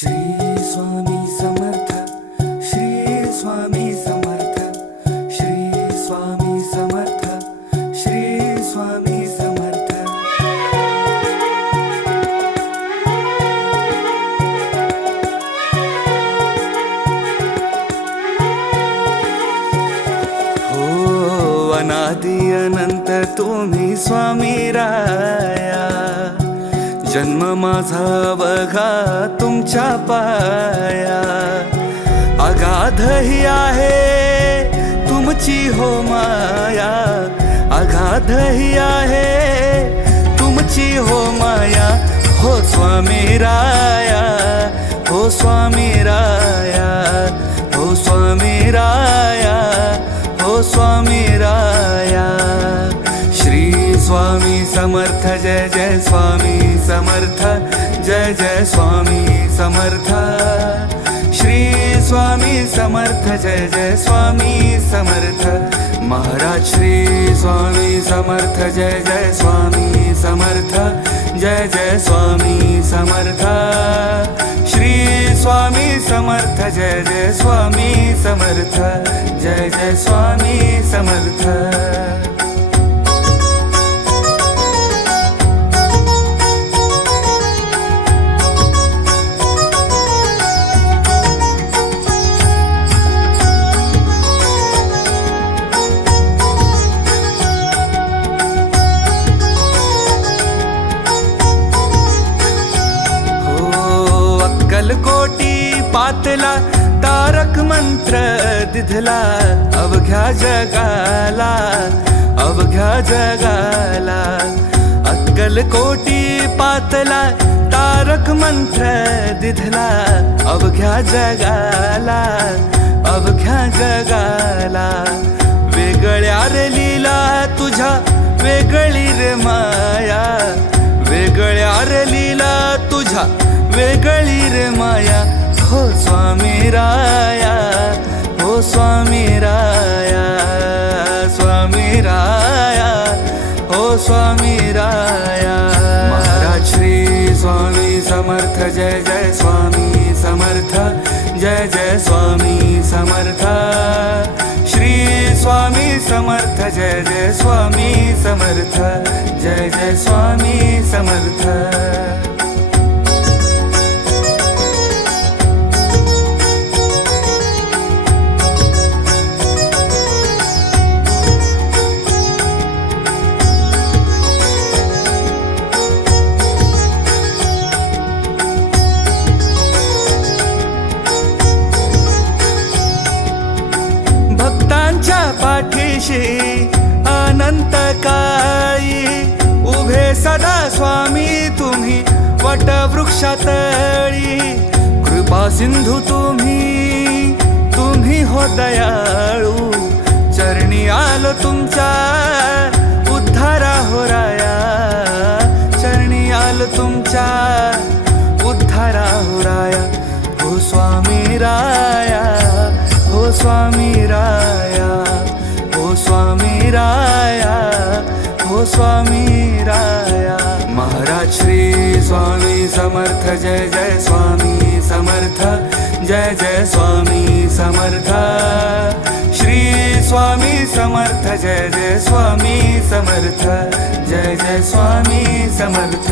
श्री स्वामी समर्थ, श्री स्वामी समर्थ, श्री स्वामी समर्थ, श्री स्वामी समर्थ. हो अनादि अनंत तुम्ही स्वामी राया, जन्म माझा बघा तुमच्या पाया. अगाध ही आहे तुमची हो माया, अगाध ही आहे तुमची हो माया. हो स्वामी राया, हो स्वामी राया, हो स्वामी राया, हो स्वामी राया. श्री स्वामी समर्थ, जय जय स्वामी समर्थ, जय जय स्वामी समर्थ. श्री स्वामी समर्थ, जय जय स्वामी समर्थ. महाराज श्री स्वामी समर्थ, जय जय स्वामी समर्थ, जय जय स्वामी समर्थ. श्री स्वामी समर्थ, जय जय स्वामी समर्थ, जय जय स्वामी समर्थ. कोटी पातला तारक मंत्र दिधला, अवघ्या जगाला, अवघ्या जगाला. अक्कल कोटी पातला तारक मंत्र दिधला, अवघ्या जगाला, अवघ्या जगाला. वेगळ्या रे लीला तुझ्या, वेगळी रे माया, वेगळ्या रे लीला तुझ्या, वेगळी रे माया. हो स्वामी राया, हो स्वामी राया, स्वामी राया, हो स्वामी राया. महाराज श्री स्वामी समर्थ, जय जय स्वामी समर्थ, जय जय स्वामी समर्थ. श्री स्वामी समर्थ, जय जय स्वामी समर्थ, जय जय स्वामी समर्थ. पाठीशी अनंत काळी उभे सदा स्वामी तुम्ही, वटवृक्षातळी कृपा सिंधू तुम्ही, तुम्ही हो दयाळू. चरणी आलो तुमच्या उद्धारा हो राया, चरणी आलो तुमच्या उद्धारा हो राया. हो स्वामी राया, हो स्वामी राया, हो स्वामी राया, हो स्वामी राया. महाराज श्री स्वामी समर्थ, जय जय स्वामी समर्थ, जय जय स्वामी समर्थ. श्री स्वामी समर्थ, जय जय स्वामी समर्थ, जय जय स्वामी समर्थ.